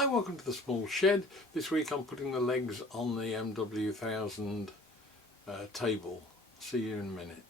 Hi, welcome to the small shed. This week I'm putting the legs on the MW1000 table. See you in a minute.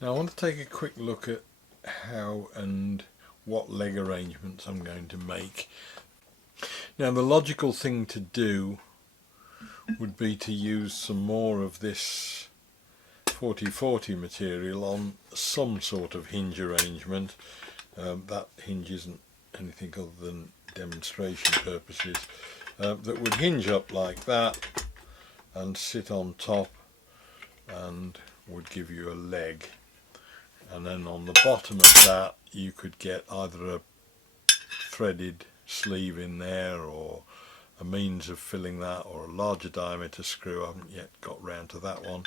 Now I want to take a quick look at how and what leg arrangements I'm going to make. Now the logical thing to do would be to use some more of this 4040 material on some sort of hinge arrangement. That hinge isn't anything other than demonstration purposes, that would hinge up like that and sit on top and would give you a leg. And then on the bottom of that you could get either a threaded sleeve in there or a means of filling that, or a larger diameter screw. I haven't yet got round to that one.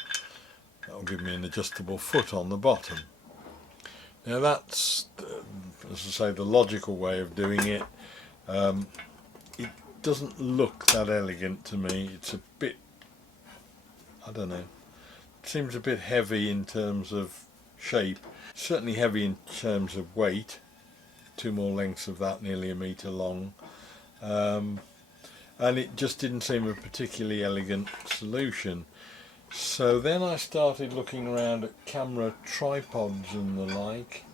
That will give me an adjustable foot on the bottom. Now that's, as I say, the logical way of doing it. It doesn't look that elegant to me. It's a bit, I don't know, it seems a bit heavy in terms of shape, certainly heavy in terms of weight. Two more lengths of that, nearly a metre long, and it just didn't seem a particularly elegant solution. So then I started looking around at camera tripods and the like.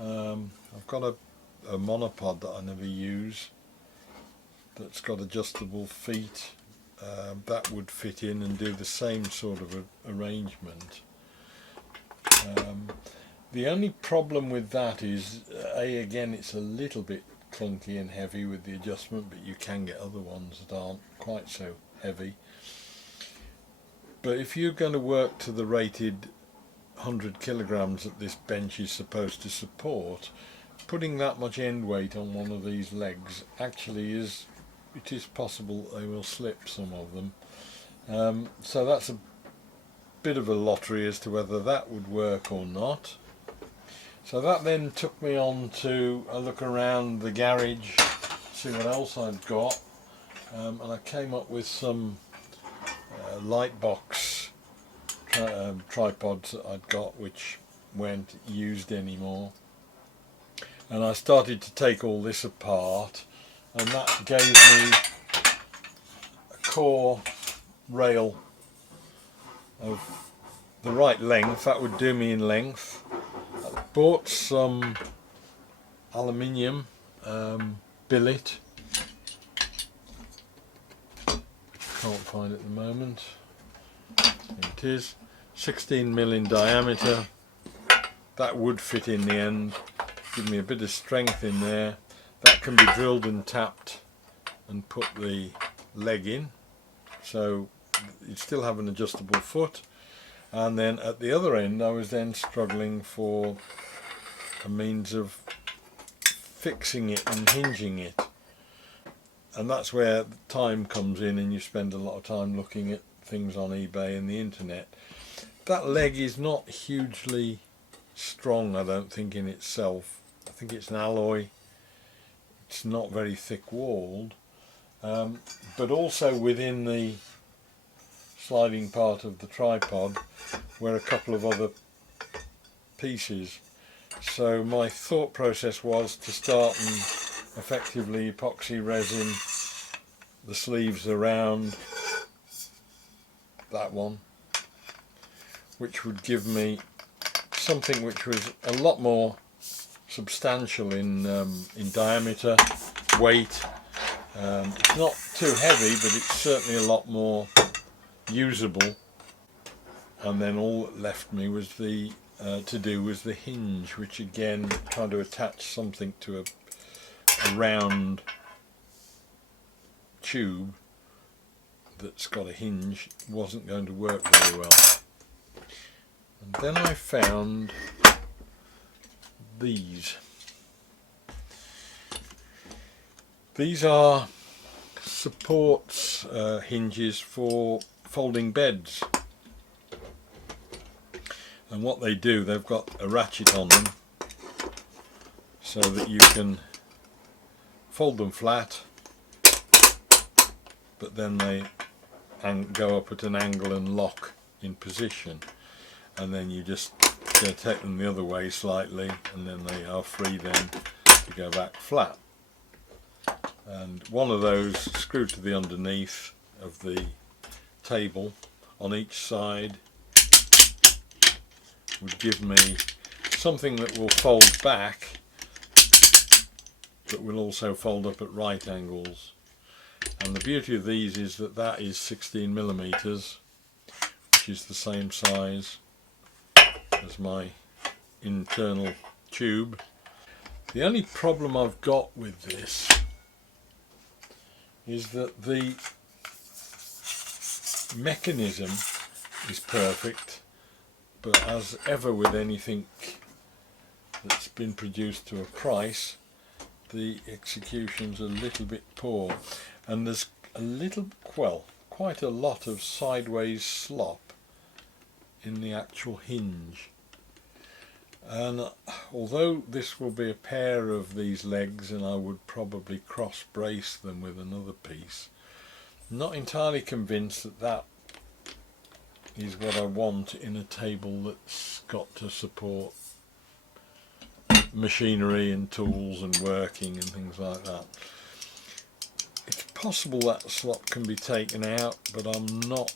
I've got a monopod that I never use that's got adjustable feet. That would fit in and do the same sort of arrangement. The only problem with that is, again, it's a little bit clunky and heavy with the adjustment, but you can get other ones that aren't quite so heavy. But if you're going to work to the rated 100 kilograms that this bench is supposed to support, putting that much end weight on one of these legs actually is possible they will slip, some of them. So that's a bit of a lottery as to whether that would work or not. So that then took me on to a look around the garage, see what else I'd got, and I came up with some light box tripods that I'd got which weren't used anymore, and I started to take all this apart, and that gave me a core rail of the right length. That would do me in length. I bought some aluminium billet, can't find it at the moment. There it is, 16mm in diameter. That would fit in the end, give me a bit of strength in there. That can be drilled and tapped and put the leg in, so you'd still have an adjustable foot. And then at the other end I was then struggling for a means of fixing it and hinging it, and that's where time comes in, and you spend a lot of time looking at things on eBay and the internet. That leg is not hugely strong, I don't think, in itself. I think it's an alloy. It's not very thick walled, but also within the sliding part of the tripod were a couple of other pieces. So my thought process was to start and effectively epoxy resin the sleeves around that one, which would give me something which was a lot more substantial in diameter, weight. It's not too heavy, but it's certainly a lot more usable. And then all that left me was the hinge, which again, trying to attach something to a round tube that's got a hinge wasn't going to work very well. And then I found these. These are supports, hinges for folding beds. And what they do, they've got a ratchet on them so that you can fold them flat, but then they go up at an angle and lock in position, and then you just take them the other way slightly, and then they are free then to go back flat. And one of those screwed to the underneath of the table on each side would give me something that will fold back but will also fold up at right angles. And the beauty of these is that that is 16mm, which is the same size as my internal tube. The only problem I've got with this is that the mechanism is perfect, but as ever with anything that's been produced to a price, the execution's a little bit poor, and there's a little, well, quite a lot of sideways slop in the actual hinge. And although this will be a pair of these legs and I would probably cross brace them with another piece, I'm not entirely convinced that that is what I want in a table that's got to support machinery and tools and working and things like that. It's possible that slot can be taken out, but I'm not.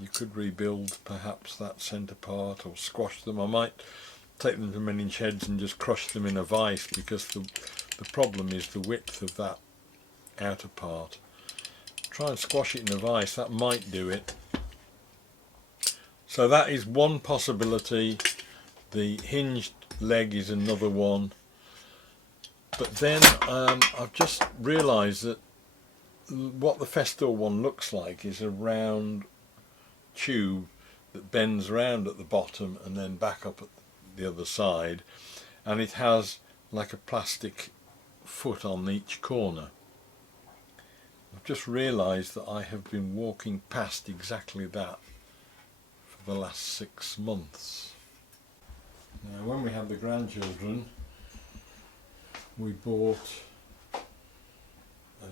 You could rebuild perhaps that centre part or squash them. I might take them to Minish Heads and just crush them in a vise, because the problem is the width of that outer part. Try and squash it in a vise, that might do it. So that is one possibility. The hinged leg is another one. But then I've just realised that what the Festool one looks like is a round tube that bends round at the bottom and then back up at the other side, and it has like a plastic foot on each corner. I've just realised that I have been walking past exactly that for the last 6 months. Now, when we had the grandchildren, we bought a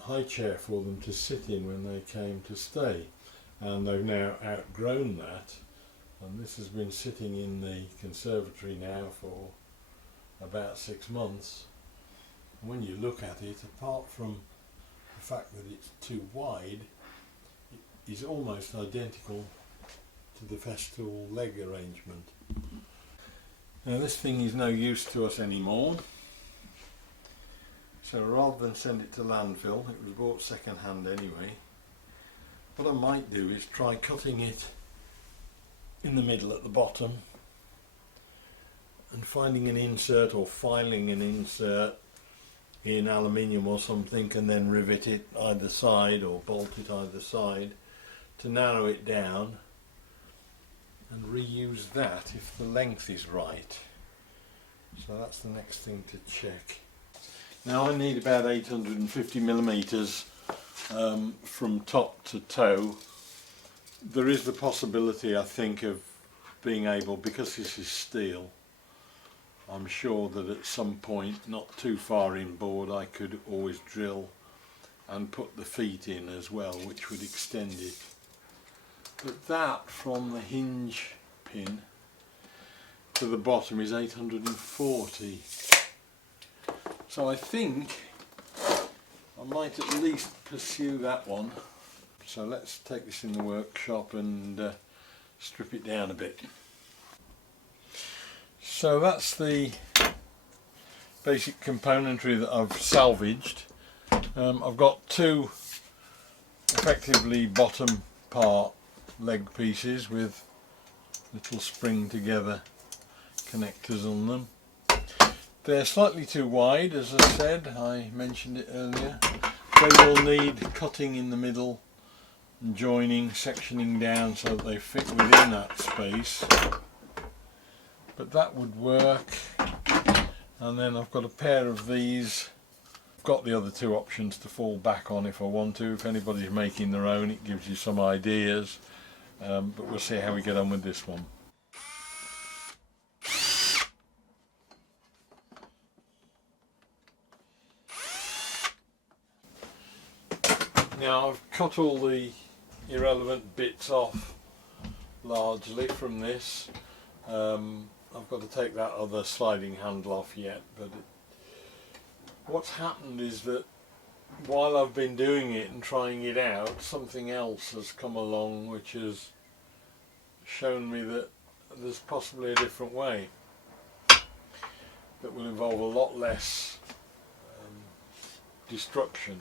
high chair for them to sit in when they came to stay, and they've now outgrown that, and this has been sitting in the conservatory now for about 6 months. And when you look at it, apart from the fact that it's too wide, it is almost identical to the Festool leg arrangement. Now, this thing is no use to us anymore, so rather than send it to landfill, it was bought second hand anyway, what I might do is try cutting it in the middle at the bottom and finding an insert or filing an insert in aluminium or something, and then rivet it either side or bolt it either side to narrow it down, and reuse that if the length is right. So that's the next thing to check. Now I need about 850mm from top to toe. There is the possibility, I think, of being able, because this is steel, I'm sure that at some point, not too far inboard, I could always drill and put the feet in as well, which would extend it. But that from the hinge pin to the bottom is 840. So I think I might at least pursue that one. So let's take this in the workshop and strip it down a bit. So that's the basic componentry that I've salvaged. I've got two effectively bottom part leg pieces with little spring together connectors on them. They're slightly too wide, as I said, I mentioned it earlier. They will need cutting in the middle and joining, sectioning down so that they fit within that space. But that would work. And then I've got a pair of these. I've got the other two options to fall back on if I want to. If anybody's making their own, it gives you some ideas. But we'll see how we get on with this one. Now I've cut all the irrelevant bits off largely from this. I've got to take that other sliding handle off yet, but what's happened is that while I've been doing it and trying it out, something else has come along which has shown me that there's possibly a different way that will involve a lot less destruction.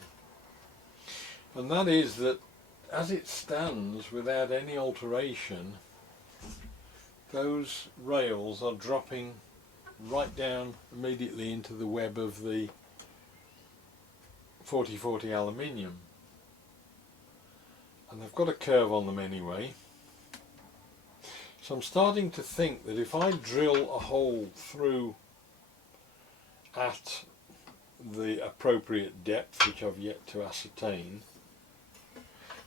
And that is that as it stands, without any alteration, those rails are dropping right down immediately into the web of the 4040 aluminium, and they've got a curve on them anyway. So I'm starting to think that if I drill a hole through at the appropriate depth, which I've yet to ascertain,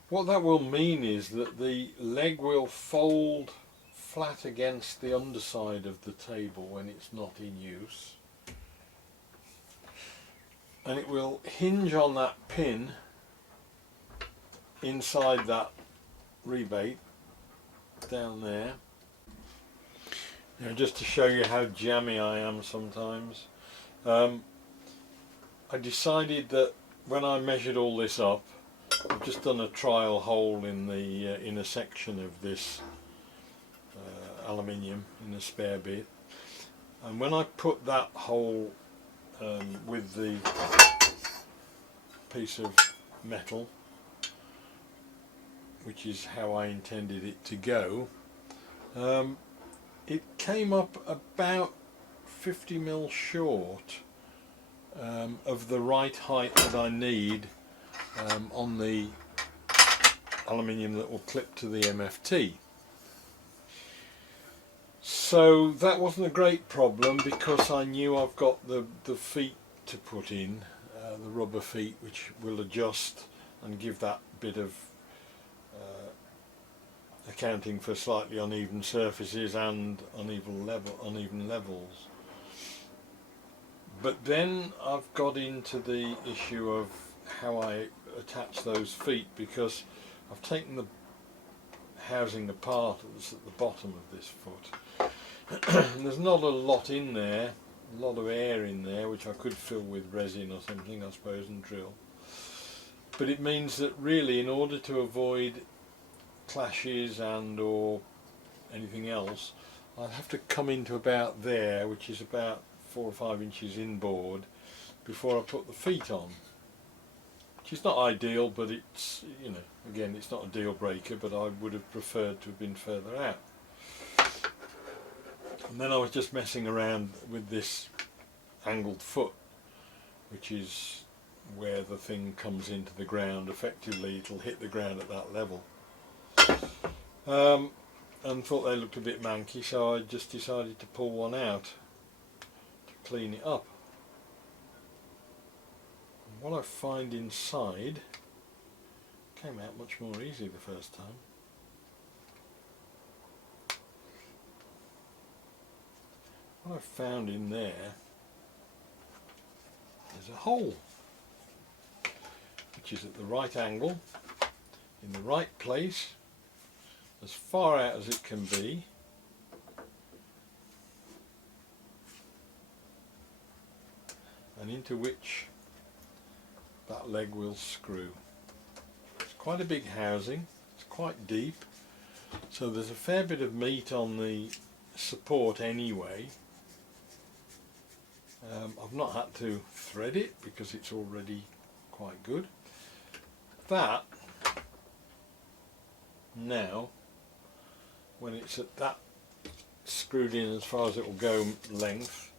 what that will mean is that the leg will fold flat against the underside of the table when it's not in use, and it will hinge on that pin inside that rebate down there. Now, just to show you how jammy I am sometimes, I decided that when I measured all this up, I've just done a trial hole in the inner section of this aluminium in a spare bit, and when I put that hole with the piece of metal, which is how I intended it to go, it came up about 50 mil short of the right height that I need on the aluminium that will clip to the MFT. So that wasn't a great problem, because I knew I've got the feet to put in, the rubber feet, which will adjust and give that bit of accounting for slightly uneven surfaces and uneven levels. But then I've got into the issue of how I attach those feet, because I've taken the housing apart that's at the bottom of this foot. And there's not a lot in there, a lot of air in there, which I could fill with resin or something, I suppose, and drill. But it means that really, in order to avoid clashes and or anything else, I'd have to come into about there, which is about 4 or 5 inches inboard, before I put the feet on. Which is not ideal, but it's, you know, again, it's not a deal breaker, but I would have preferred to have been further out. And then I was just messing around with this angled foot, which is where the thing comes into the ground. Effectively, it'll hit the ground at that level. And thought they looked a bit manky, so I just decided to pull one out to clean it up. And what I find inside came out much more easy the first time. What I found in there is a hole, which is at the right angle, in the right place, as far out as it can be, and into which that leg will screw. It's quite a big housing, it's quite deep, so there's a fair bit of meat on the support anyway. I've not had to thread it because it's already quite good. That, now, when it's at that screwed in as far as it will go length,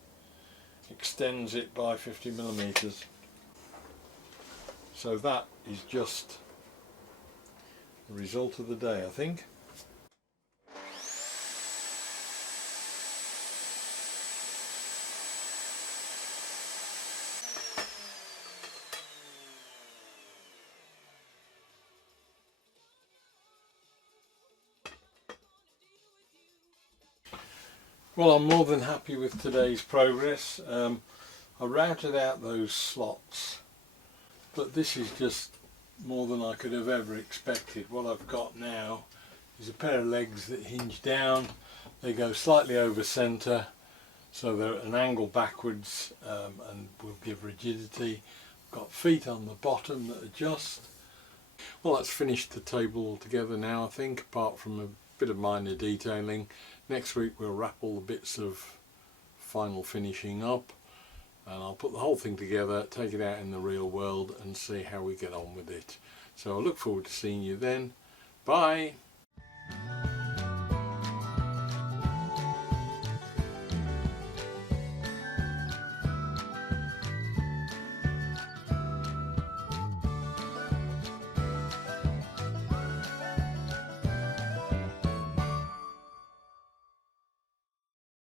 extends it by 50 millimeters. So that is just the result of the day, I think. Well, I'm more than happy with today's progress. I routed out those slots, but this is just more than I could have ever expected. What I've got now is a pair of legs that hinge down. They go slightly over centre, so they're at an angle backwards and will give rigidity. I've got feet on the bottom that adjust. Well, that's finished the table altogether now, I think, apart from a bit of minor detailing. Next week we'll wrap all the bits of final finishing up, and I'll put the whole thing together, take it out in the real world and see how we get on with it. So I look forward to seeing you then. Bye!